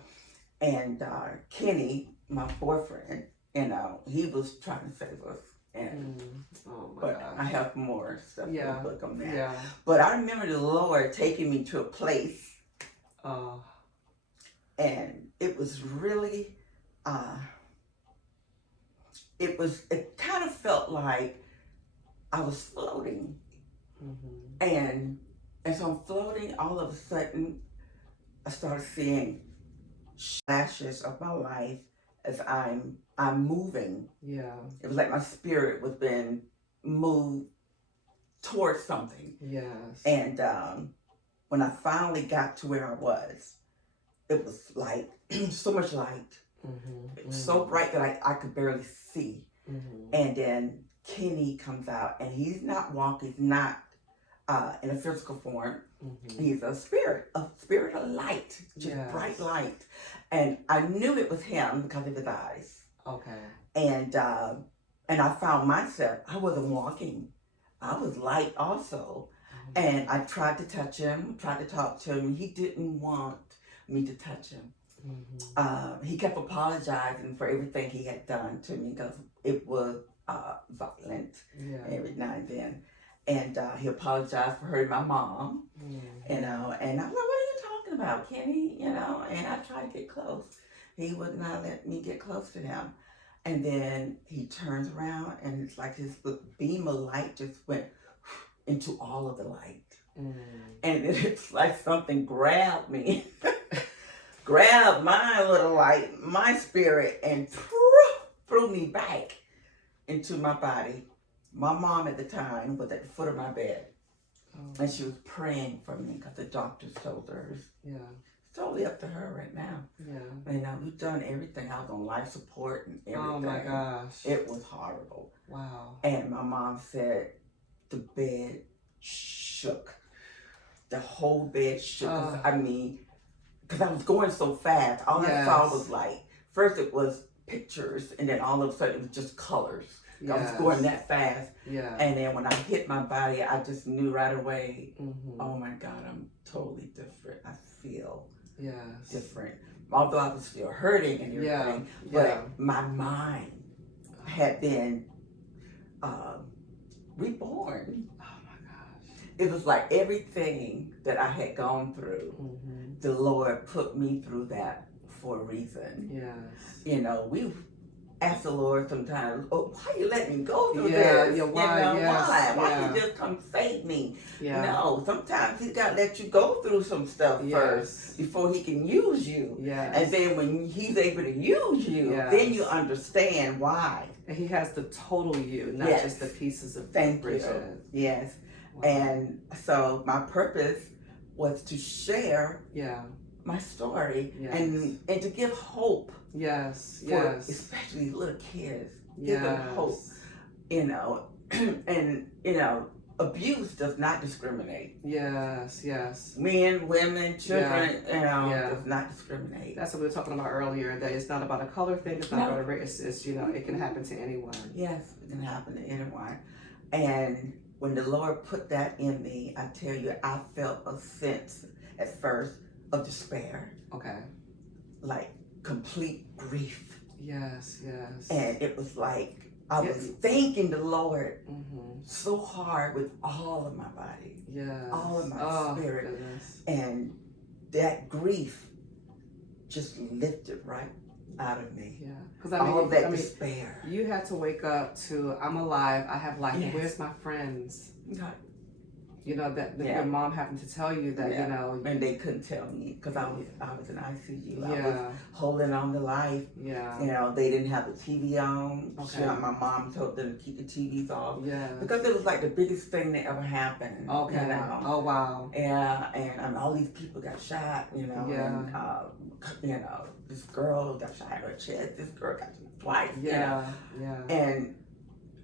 And Kenny, my boyfriend, You know, he was trying to save us. And Oh my but gosh. I have more stuff in the book on that. Yeah. But I remember the Lord taking me to a place, and it was really, it kind of felt like I was floating, and as I'm floating, all of a sudden, I started seeing flashes of my life as I'm moving. Yeah. It was like my spirit was being moved towards something. Yes. And when I finally got to where I was, it was like so much light. It was so bright that I could barely see. And then Kenny comes out, and he's not walking, he's not in a physical form. He's a spirit of light, just bright light. And I knew it was him because of his eyes. Okay. And I found myself, I wasn't walking. I was light also. And I tried to touch him, tried to talk to him. He didn't want me to touch him. He kept apologizing for everything he had done to me because it was violent every now and then. And he apologized for hurting my mom, you know. And I'm like, what are you talking about, Kenny? You know, and I tried to get close. He would not let me get close to him. And then he turns around, and it's like his beam of light just went into all of the light. And it's like something grabbed me, grabbed my little light, my spirit, and threw me back into my body. My mom at the time was at the foot of my bed, and she was praying for me because the doctors told her it's totally up to her right now. And we've done everything. I was on life support and everything. Oh my gosh. It was horrible. Wow. And my mom said the bed shook. The whole bed shook. I mean, because I was going so fast. All I saw was like, first it was pictures, and then all of a sudden it was just colors. I was going that fast. And then when I hit my body, I just knew right away, oh my God, I'm totally different. I feel different. Although I was still hurting and everything, but my mind had been reborn. Oh my gosh. It was like everything that I had gone through, the Lord put me through that for a reason. You know, we ask the Lord sometimes, oh, why you let me go through this? Why? You know, why you just come save me? No, sometimes he's got to let you go through some stuff first before he can use you. And then when he's able to use you, then you understand why. And he has the total you, not just the pieces of Bridgett. Yes. Wow. And so my purpose was to share my story and to give hope. For especially little kids. Give them hope. You know, and you know, abuse does not discriminate. Men, women, children, you know, does not discriminate. That's what we were talking about earlier, that it's not about a color thing, it's not about a race, it's, you know, it can happen to anyone. Yes, it can happen to anyone. And when the Lord put that in me, I tell you, I felt a sense at first of despair. Like complete grief. And it was like I was thanking the Lord so hard with all of my body, all of my spirit. And that grief just lifted right out of me. Because I mean, all that despair. You had to wake up to, I'm alive, I have life, where's my friends? You know, that your mom happened to tell you that, you know. And they couldn't tell me because I was in ICU. I was holding on to life. You know, they didn't have the TV on. My mom told them to keep the TVs off. Because it was like the biggest thing that ever happened. You know? Oh, wow. And all these people got shot, you know. And, you know, this girl got shot in her chest. This girl got shot twice. You know? And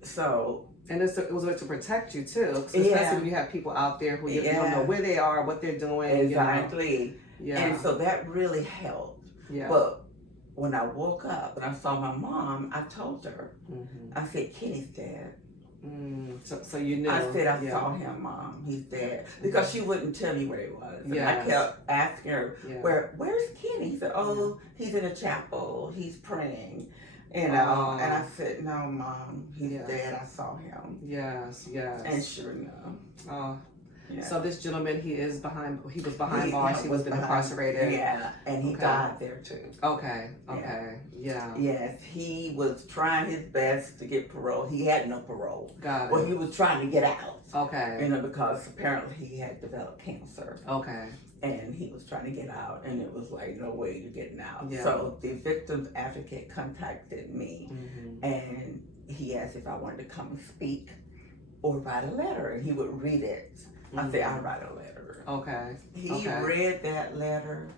so... And it was to protect you too, especially when you have people out there who you don't know where they are, what they're doing. Exactly. And so that really helped. But when I woke up and I saw my mom, I told her, I said, Kenny's dead. So you knew. I said, I saw him, Mom. He's dead. Because she wouldn't tell me where he was. And I kept asking her, where's Kenny? He said, he's in a chapel. He's praying. you know. And I said, no, Mom, he's Yeah. dead. I saw him. Yes, yes. And sure enough. Oh. Yeah. So this gentleman, he was behind bars. He was behind- incarcerated. Yeah, and he Okay. died there too. Okay. Okay. Yeah. Yes, he was trying his best to get parole. He had no parole. Got it. Well, he was trying to get out. Okay. You know, because apparently he had developed cancer. Okay. And he was trying to get out, and it was like no way to getting out. Yeah. So the victim's advocate contacted me, Mm-hmm. and he asked if I wanted to come and speak or write a letter, and he would read it. I said, I'll write a letter. Okay. He read that letter.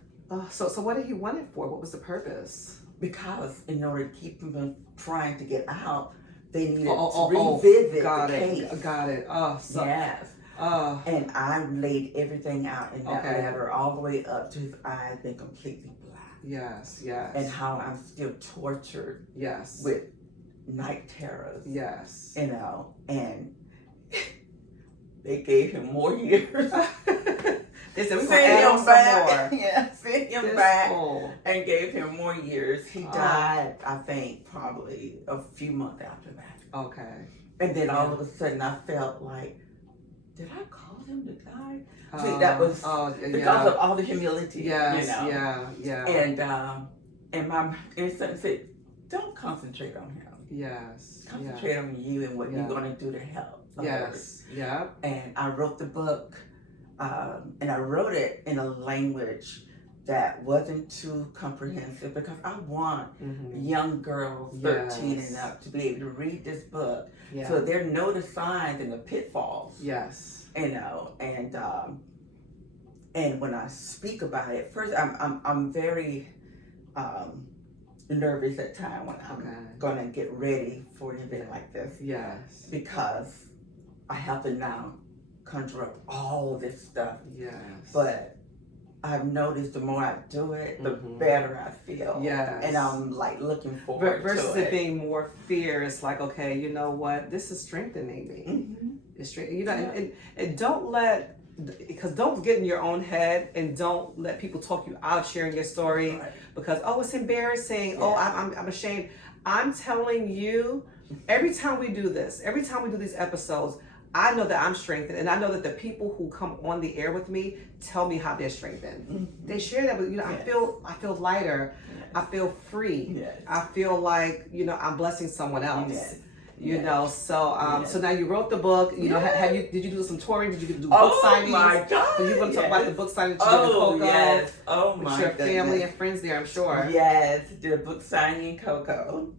So what did he want it for? What was the purpose? Because in order to keep him from trying to get out, they needed Oh, to revisit got the it. case. Got it. Oh, so, Yes. oh, And I laid everything out in that Okay. letter, all the way up to his eyes being completely black. yes, yes. And how I'm still tortured yes. with night terrors. Yes. You know, and they gave him more years. They said, we're going to Sent add on him some back. more. Yeah, sent him This back fool. and gave him more years. He Oh. died, I think, probably a few months after that. Okay. And then all Yeah. of a sudden I felt like, did I cause him to die? See, that was because of all the humility. Yes, You know? yeah. And my instinct said, don't concentrate on him. Yes. Concentrate on you and what Yeah. you're going to do to help others. Yes. Yeah. And I wrote the book, and I wrote it in a language that wasn't too comprehensive because I want Mm-hmm. young girls 13 Yes. and up to be able to read this book Yeah. so they know the signs and the pitfalls. Yes. You know, and when I speak about it, first I'm very nervous at time when I'm gonna get ready for an event like this Yes. because I have to now conjure up all this stuff. Yes. But I've noticed the more I do it, the Mhm. better I feel. Yes. And I'm like looking forward versus to it being more fear, it's like, okay, you know what? This is strengthening me. Mhm. It's strengthening. You know, Yeah. and don't let, because don't get in your own head and don't let people talk you out of sharing your story Right. because, oh, it's embarrassing. Yeah. Oh, I'm ashamed. I'm telling you, every time we do this, every time we do these episodes, I know that I'm strengthened, and I know that the people who come on the air with me tell me how they're strengthened. Mhm. They share that with Yes. I feel lighter. Yes. I feel free. Yes. I feel like I'm blessing someone else. Yes. You Yes. know, so Yes. so now you wrote the book. You know, Yes. did you do some touring? Did you do book Oh signings? my God! So you want to talk about the book signing that you did in Oh Cocoa yes! Oh with my your goodness. family and friends there? I'm sure. Yes, did a book signing in Cocoa,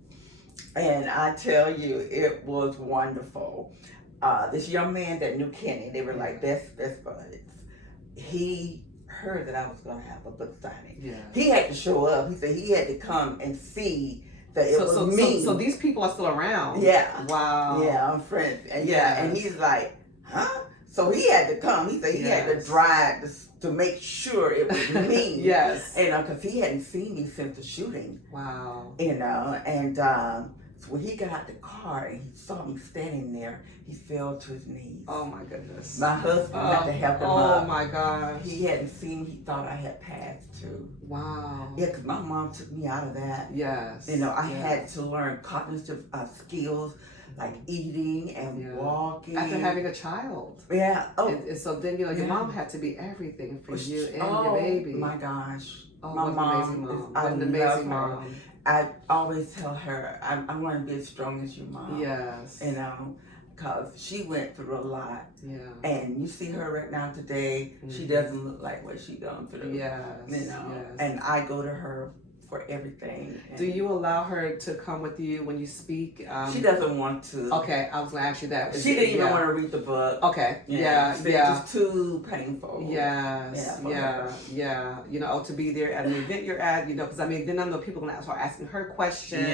and I tell you, it was wonderful. This young man that knew Kenny, they were like best buds. He heard that I was going to have a book signing. Yeah. He had to show up. He said he had to come and see that it was me. So these people are still around. Yeah. Wow. Yeah, I'm friends. And Yes. and he's like, huh? So he had to come. He said he had to Yes. drive to make sure it was me. Yes. Because he hadn't seen me since the shooting. Wow. And so when he got out the car and he saw me standing there, he fell to his knees. Oh my goodness. My husband had to help him up. Oh my gosh. He hadn't seen me. He thought I had passed too. Wow. Yeah, because my mom took me out of that. Yes. You know, I Yes. had to learn cognitive skills like eating and Yeah. walking. After having a child. Yeah. Oh. And so then your Yeah. mom had to be everything for you and Oh, your baby. my gosh. Oh, My what an mom amazing mom. is- What I an love amazing her. mom. I always tell her, I want to be as strong as your mom. Yes. You know, because she went through a lot. Yeah. And you see her right now today, she Mhm. doesn't look like what she gone through. Yes. You know, Yes. and I go to her for everything. And Do you allow her to come with you when you speak? she doesn't want to. Okay, I was gonna ask you that. She didn't even want to read the book. Okay. Yeah. It's Yeah. just too painful. Yes, for yeah, her. yeah. You know, to be there at an event you're at, because I mean, then I know people gonna start asking her questions,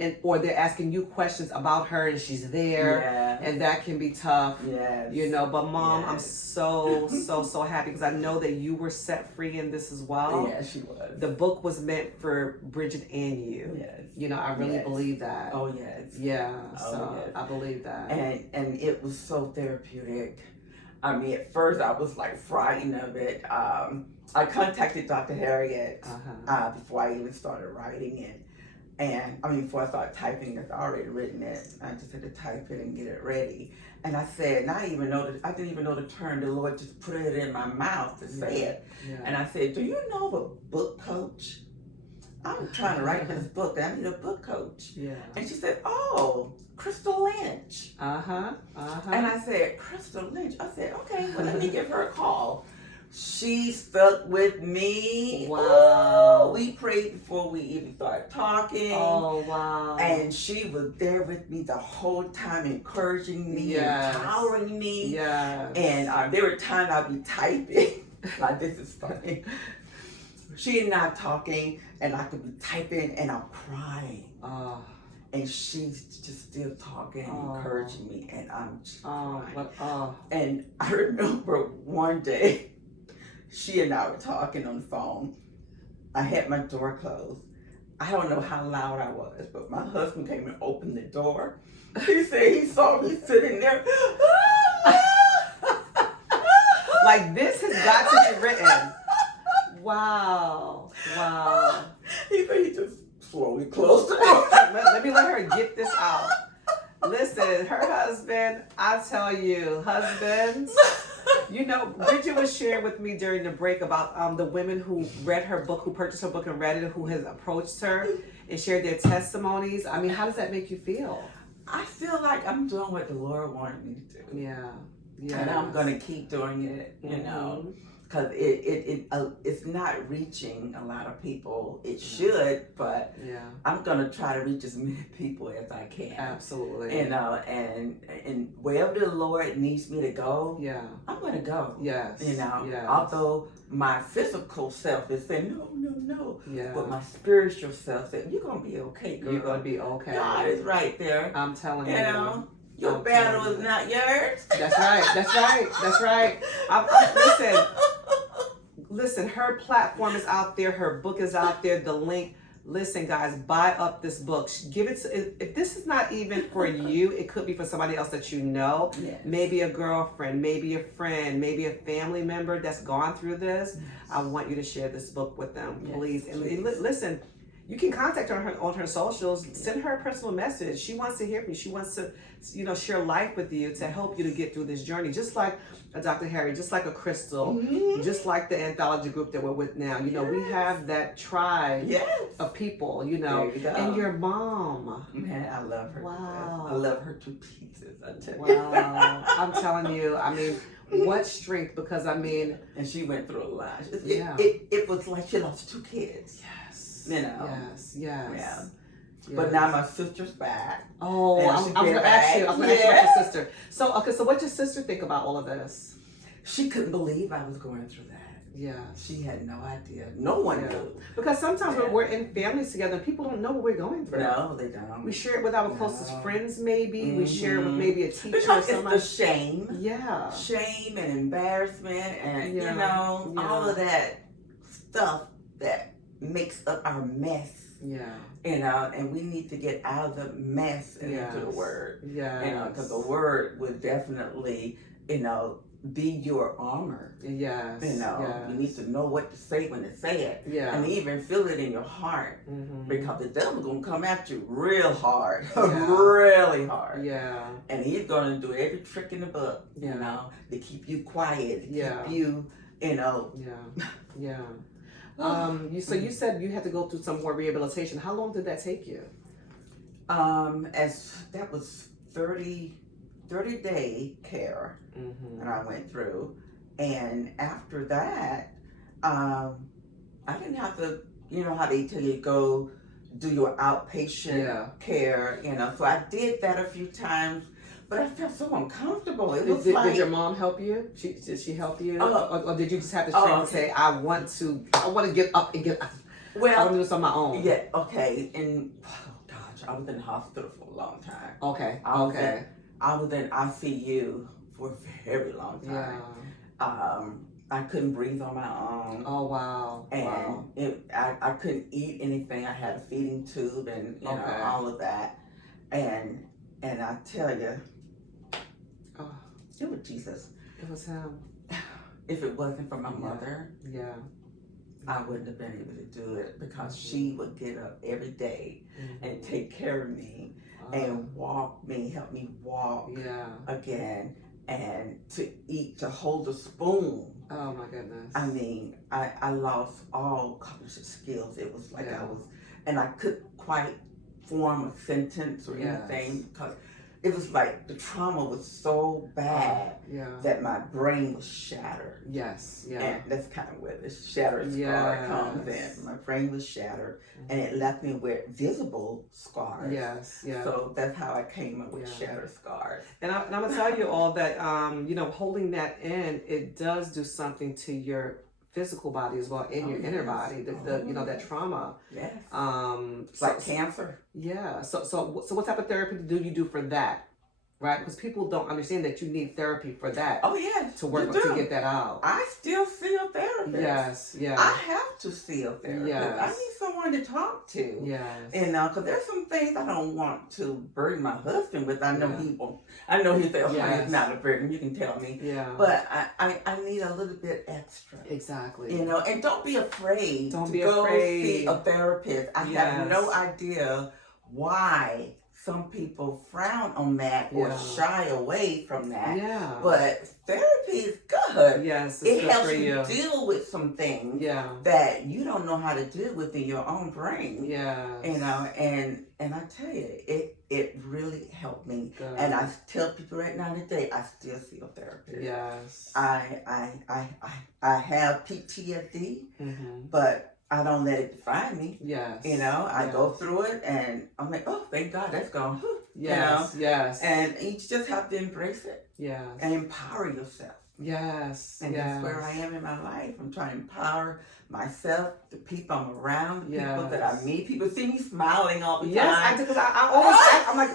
Yes. or they're asking you questions about her, and she's there, Yeah. and that can be tough. Yes. But Mom, I'm Yes. so happy because I know that you were set free in this as well. Yeah, she was. The book was meant for Bridgett and you. Yes. I really Yes. believe that. Oh yes. Yeah, Oh, so yes. I believe that. And it was so therapeutic. I mean, at first I was like frightened of it. I contacted Dr. Harriet Uh-huh. before I even started writing it, And I mean, before I started typing, I'd already written it. I just had to type it and get it ready. And I said, and I didn't even know the term. The Lord just put it in my mouth to say it. Yeah. And I said, do you know of a book coach? I'm trying to write this book. I need a book coach. Yeah. And she said, oh, Crystal Lynch. And I said, Crystal Lynch? I said, okay, well, let me give her a call. She stuck with me. Wow. Ooh, we prayed before we even started talking. Oh, wow. And she was there with me the whole time, encouraging me, empowering me. Yeah. And there were times I'd be typing. Like, this is funny. She and I talking, and I could be typing, and I'm crying. And she's just still talking and encouraging me, and I'm just crying. And I remember one day, she and I were talking on the phone. I had my door closed. I don't know how loud I was, but my husband came and opened the door. He said he saw me sitting there. Like, this has got to be written. Wow. He said he just slowly closed the door. Let me let her get this out. Listen, her husband, I tell you, husbands, you know, Bridgett was sharing with me during the break about the women who read her book, who purchased her book and read it, who has approached her and shared their testimonies. I mean, how does that make you feel? I feel like I'm doing what the Lord wanted me to do. Yeah. And I'm going to keep doing it, you know, because it's not reaching a lot of people. It should, but I'm going to try to reach as many people as I can. Absolutely. You know, and wherever the Lord needs me to go, I'm going to go. Yes. You know, yes. although my physical self is saying, no. Yeah. But my spiritual self said, you're going to be okay, girl. You're going to be okay. God is right there. I'm telling you. You know. Your battle is not yours. That's right. Listen, her platform is out there. Her book is out there. The link. Listen, guys, buy up this book. Give it to, if this is not even for you, it could be for somebody else that you know. Yes. Maybe a girlfriend, maybe a friend, maybe a family member that's gone through this. Yes. I want you to share this book with them, please. Yes, please. And listen, you can contact her on her socials. Send her a personal message. She wants to hear from you. She wants to, you know, share life with you to help you to get through this journey. Just like a Dr. Harry, just like a Crystal, just like the anthology group that we're with now. You know, we have that tribe of people, you know. There you go. And your mom. Man, I love her. Wow. I love her to pieces, I tell you. you. Wow. I'm telling you, I mean, what strength, because I mean. And she went through a lot. It was like she lost 2 kids. Yes. You know. Yes. Yeah. But now my sister's back. Oh, I was going to ask you. I was going to ask you about your sister. So, okay, so what'd your sister think about all of this? She couldn't believe I was going through that. Yeah. She had no idea. No one knew. Because sometimes when we're in families together, people don't know what we're going through. No, they don't. We share it with our closest friends, maybe. We share it with maybe a teacher because or somebody. It's the shame. Yeah. Shame and embarrassment and, you know, all of that stuff that makes up our mess. Yeah. You know, and we need to get out of the mess and into the Word. Yeah. You know, because the Word would definitely, you know, be your armor. Yes. You know, you need to know what to say when to say it. Yeah. And even feel it in your heart. Because the devil's going to come at you real hard. Really hard. Yeah. And he's going to do every trick in the book, you know, to keep you quiet, to keep you, you know. Yeah. So you said you had to go through some more rehabilitation. How long did that take you? As that was 30-day care that I went through, and after that, I didn't have to. You know how they tell you go do your outpatient care. You know, so I did that a few times. But I felt so uncomfortable. It was did your mom help you? Did she help you? Or did you just have the strength to say, I want to get up and get up. Well, I want to do this on my own. Yeah, okay. And, I was in the hospital for a long time. Okay, I was in ICU for a very long time. Yeah. I couldn't breathe on my own. Oh, wow. And I couldn't eat anything. I had a feeding tube and, you know, all of that. And I tell you, it was Jesus. It was him. If it wasn't for my mother, I wouldn't have been able to do it because she would get up every day and take care of me and walk me, help me walk again, and to eat, to hold a spoon. Oh my goodness. I mean, I lost all cognitive skills. It was like and I couldn't quite form a sentence or anything because it was like the trauma was so bad that my brain was shattered. Yes, And that's kind of where the shattered scar comes in. My brain was shattered, and it left me with visible scars. So that's how I came up with shattered scars. And I'm gonna tell you all that, holding that in, it does do something to your physical body as well, in your inner body. That trauma. Yes. It's like cancer. Yeah. So what type of therapy do you do for that? Right, because people don't understand that you need therapy for that. Oh yes, to work to get that out. I still see a therapist. I have to see a therapist. I need someone to talk to. Because there's some things I don't want to burden my husband with. I know he won't. I know he'll say, "Oh, it's not a burden. You can tell me." But I need a little bit extra. Exactly. And don't be afraid. Don't to be go afraid. See a therapist. I have no idea why some people frown on that or shy away from that. But therapy is good. Yes, it helps you deal with some things that you don't know how to deal with in your own brain. And I tell you, it really helped me. Good. And I tell people right now today, I still see a therapist. I have PTSD, but I don't let it define me. I go through it and I'm like, oh, thank God that's gone. And you just have to embrace it. And empower yourself. And that's where I am in my life. I'm trying to empower myself, the people I'm around, the people that I meet. People see me smiling all the time. Yes, I do, because I always, I'm like,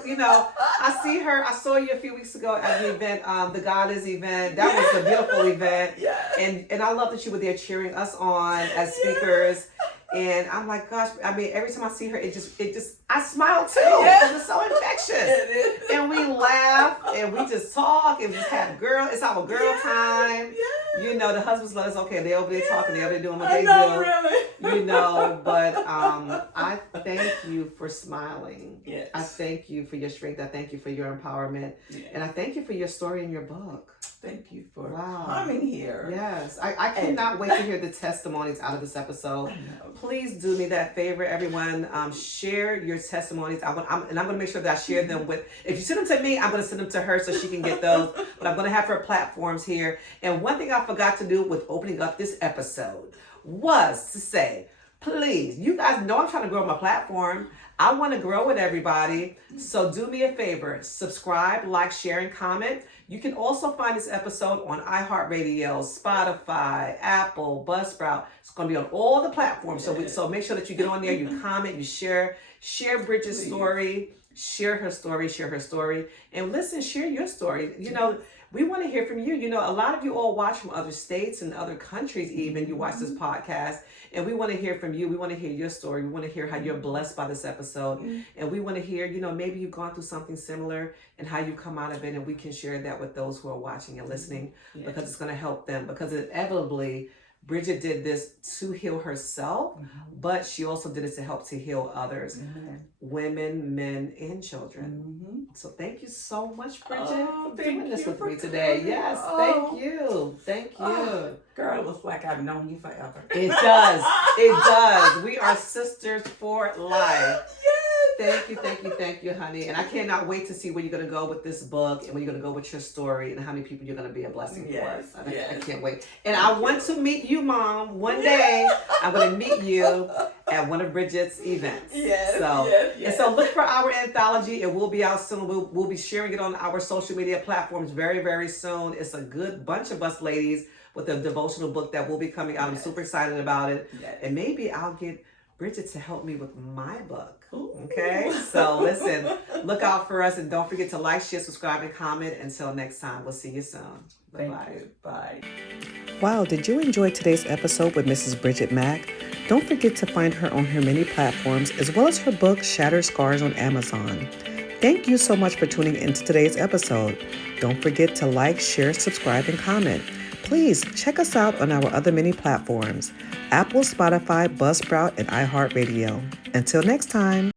I see her. I saw you a few weeks ago at the event, the Goddess event. That was a beautiful event. And I love that you were there cheering us on as speakers. And I'm like, gosh, I mean, every time I see her, it just, I smile too. It's so infectious. And we laugh and we just talk and we just have it's our girl time. The husbands let us, okay, they're over there talking, they're over there doing what they do. Really. But I thank you for smiling. I thank you for your strength. I thank you for your empowerment. And I thank you for your story in your book. Thank you for coming here. Yes. I cannot wait to hear the testimonies out of this episode. Please do me that favor, everyone. Share your testimonies. I'm going to make sure that I share them with, if you send them to me, I'm going to send them to her so she can get those. But I'm going to have her platforms here. And one thing I forgot to do with opening up this episode was to say, please, you guys know I'm trying to grow my platform. I want to grow with everybody. So do me a favor, subscribe, like, share, and comment. You can also find this episode on iHeartRadio, Spotify, Apple, Buzzsprout. It's going to be on all the platforms. So make sure that you get on there, you comment, you share Bridget's story, share her story. And listen, share your story. We want to hear from you. A lot of you all watch from other states and other countries even. You watch this podcast. And we want to hear from you. We want to hear your story. We want to hear how you're blessed by this episode. And we want to hear, maybe you've gone through something similar and how you come out of it. And we can share that with those who are watching and listening because it's going to help them. Because inevitably, Bridgett did this to heal herself, but she also did it to help to heal others, women, men, and children. So thank you so much, Bridgett, for doing this with me today. Yes, thank you. Thank you. Girl, it looks like I've known you forever. It does. It does. We are sisters for life. Thank you, honey. And I cannot wait to see where you're going to go with this book and where you're going to go with your story and how many people you're going to be a blessing for. I can't wait. And I want to meet you, Mom. One day, I'm going to meet you at one of Bridgett's events. And so look for our anthology. It will be out soon. We'll be sharing it on our social media platforms very, very soon. It's a good bunch of us ladies with a devotional book that will be coming out. I'm super excited about it. And maybe I'll get Bridgett to help me with my book. Okay, so listen, look out for us and don't forget to like, share, subscribe, and comment. Until next time, we'll see you soon. Bye-bye. Bye. Wow, did you enjoy today's episode with Mrs. Bridgett Mack? Don't forget to find her on her many platforms as well as her book, Shattered Scars, on Amazon. Thank you so much for tuning into today's episode. Don't forget to like, share, subscribe, and comment. Please check us out on our other many platforms: Apple, Spotify, Buzzsprout, and iHeartRadio. Until next time.